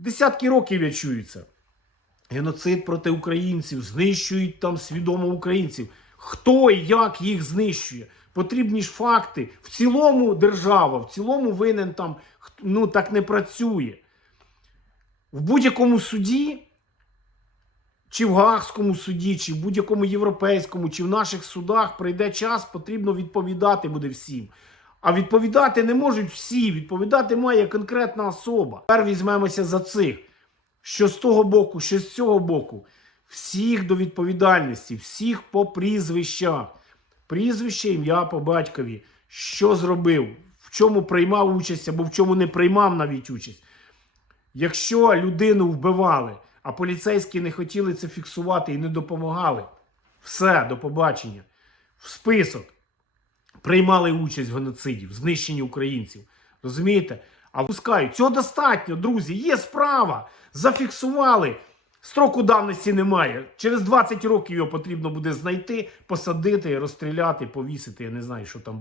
десятки років я чую це. Геноцид проти українців, знищують там свідомо українців. Хто і як їх знищує? Потрібні ж факти. В цілому держава, в цілому винен там ну так не працює. В будь-якому суді, чи в Гаагському суді, чи в будь-якому європейському, чи в наших судах прийде час, потрібно відповідати буде всім. А відповідати не можуть всі. Відповідати має конкретна особа. Тепер візьмемося за цих. Що з того боку, що з цього боку. Всіх до відповідальності, всіх по прізвищах. Прізвище, ім'я по батькові. Що зробив, в чому приймав участь або в чому не приймав навіть участь. Якщо людину вбивали, а поліцейські не хотіли це фіксувати і не допомагали, все, до побачення. В список приймали участь в геноциді, в знищенні українців. Розумієте? А пускають. Цього достатньо, друзі. Є справа. Зафіксували. Строку давності немає. Через 20 років його потрібно буде знайти, посадити, розстріляти, повісити. Я не знаю, що там.